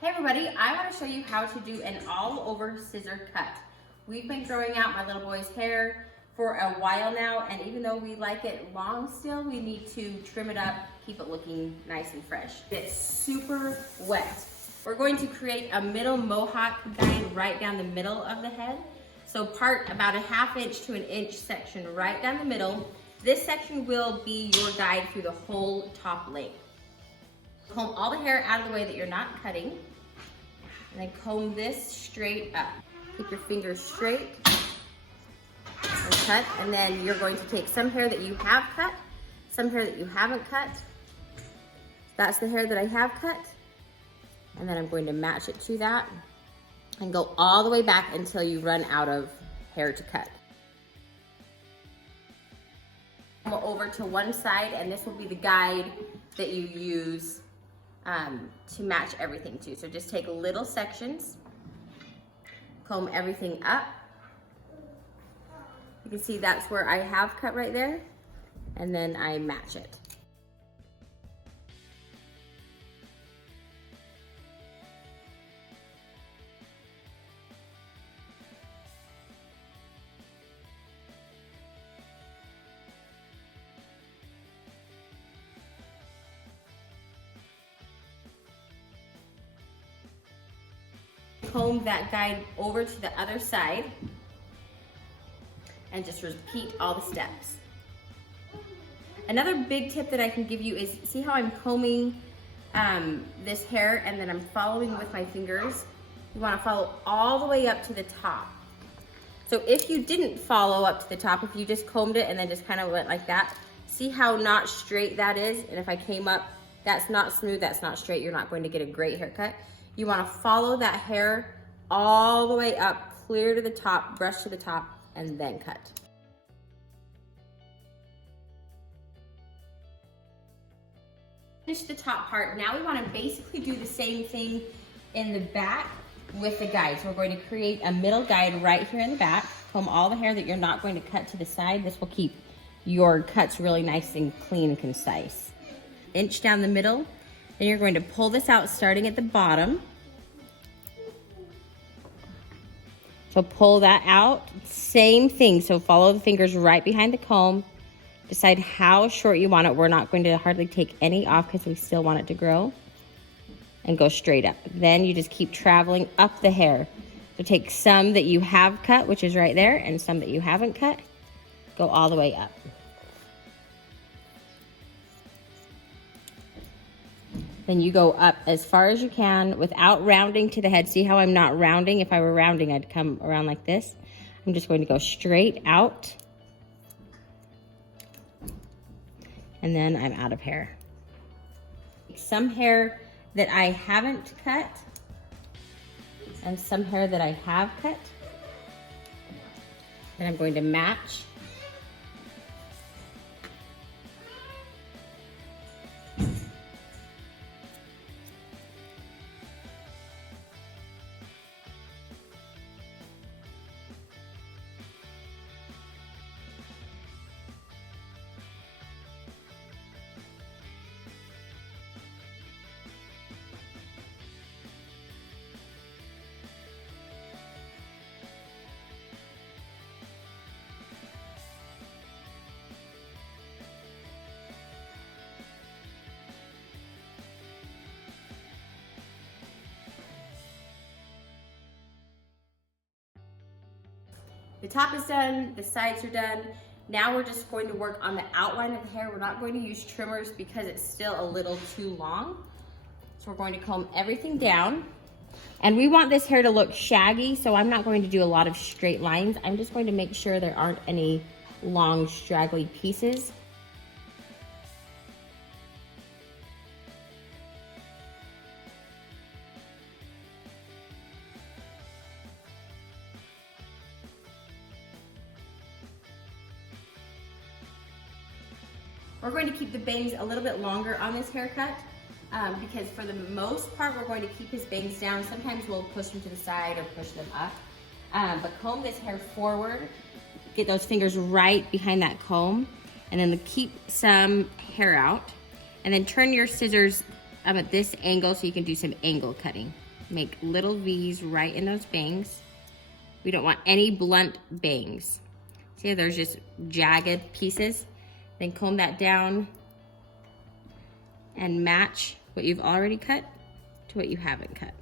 Hey everybody, I want to show you how to do an all over scissor cut. We've been growing out my little boy's hair for a while now, and even though we like it long still, we need to trim it up, keep it looking nice and fresh. It's super wet. We're going to create a middle mohawk guide right down the middle of the head. So part about a 1/2 inch to 1 inch section right down the middle. This section will be your guide through the whole top length. Comb all the hair out of the way that you're not cutting, and then comb this straight up. Keep your fingers straight and cut, and then you're going to take some hair that you have cut, some hair that you haven't cut. That's the hair that I have cut, and then I'm going to match it to that and go all the way back until you run out of hair to cut. Go over to one side, and this will be the guide that you use to match everything to. So just take little sections, comb everything up. You can see that's where I have cut right there, and then I match it. Comb that guide over to the other side and just repeat all the steps. Another big tip that I can give you is, see how I'm combing this hair and then I'm following with my fingers? You want to follow all the way up to the top. So if you didn't follow up to the top, if you just combed it and then just kind of went like that, see how not straight that is? And if I came up, that's not smooth, that's not straight, you're not going to get a great haircut. You want to follow that hair all the way up, clear to the top, brush to the top, and then cut. Finish the top part. Now we want to basically do the same thing in the back with the guide. So we're going to create a middle guide right here in the back. Comb all the hair that you're not going to cut to the side. This will keep your cuts really nice and clean and concise. Inch down the middle. Then you're going to pull this out starting at the bottom. So pull that out, same thing. So follow the fingers right behind the comb. Decide how short you want it. We're not going to hardly take any off because we still want it to grow. And go straight up. Then you just keep traveling up the hair. So take some that you have cut, which is right there, and some that you haven't cut. Go all the way up. Then you go up as far as you can without rounding to the head. See how I'm not rounding? If I were rounding, I'd come around like this. I'm just going to go straight out. And then I'm out of hair. Some hair that I haven't cut and some hair that I have cut. Then I'm going to match. The top is done, the sides are done. Now we're just going to work on the outline of the hair. We're not going to use trimmers because it's still a little too long. So we're going to comb everything down. And we want this hair to look shaggy, so I'm not going to do a lot of straight lines. I'm just going to make sure there aren't any long straggly pieces. We're going to keep the bangs a little bit longer on this haircut because for the most part, we're going to keep his bangs down. Sometimes we'll push them to the side or push them up. But comb this hair forward, get those fingers right behind that comb, and then keep some hair out. And then turn your scissors at this angle so you can do some angle cutting. make little V's right in those bangs. We don't want any blunt bangs. See, there's just jagged pieces. Then comb that down and match what you've already cut to what you haven't cut.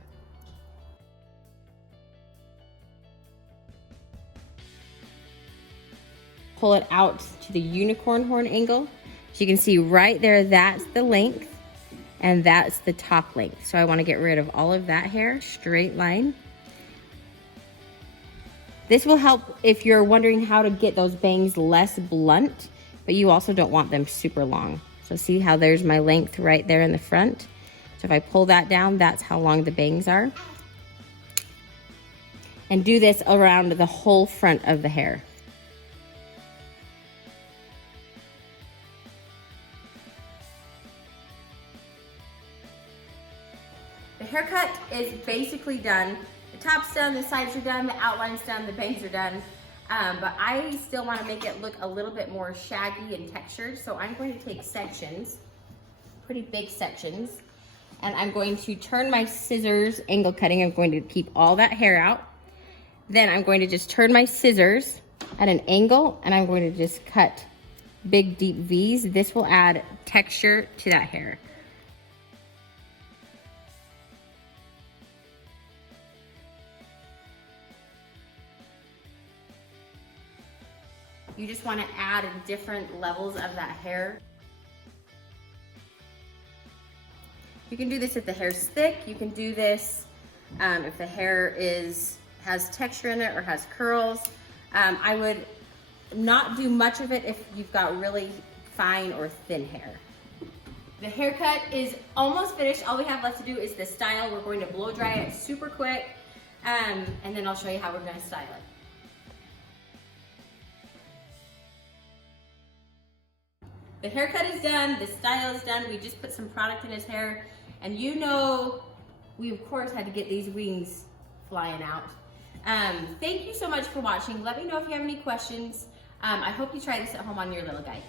Pull it out to the unicorn horn angle. So you can see right there, that's the length and that's the top length. So I want to get rid of all of that hair, straight line. This will help if you're wondering how to get those bangs less blunt, but you also don't want them super long. So see how there's my length right there in the front. So if I pull that down, that's how long the bangs are. And do this around the whole front of the hair. The haircut is basically done. The top's done, the sides are done, the outline's done, the bangs are done. But I still want to make it look a little bit more shaggy and textured. So I'm going to take sections, pretty big sections, and I'm going to turn my scissors angle cutting. I'm going to keep all that hair out. Then I'm going to just turn my scissors at an angle and I'm going to just cut big deep V's. This will add texture to that hair. You just want to add different levels of that hair. You can do this if the hair's thick. You can do this if the hair has texture in it or has curls. I would not do much of it if you've got really fine or thin hair. The haircut is almost finished. All we have left to do is the style. We're going to blow dry it super quick, and then I'll show you how we're going to style it. The haircut is done, the style is done. We just put some product in his hair, and you know, we of course had to get these wings flying out. Thank you so much for watching. Let me know if you have any questions. I hope you try this at home on your little guy.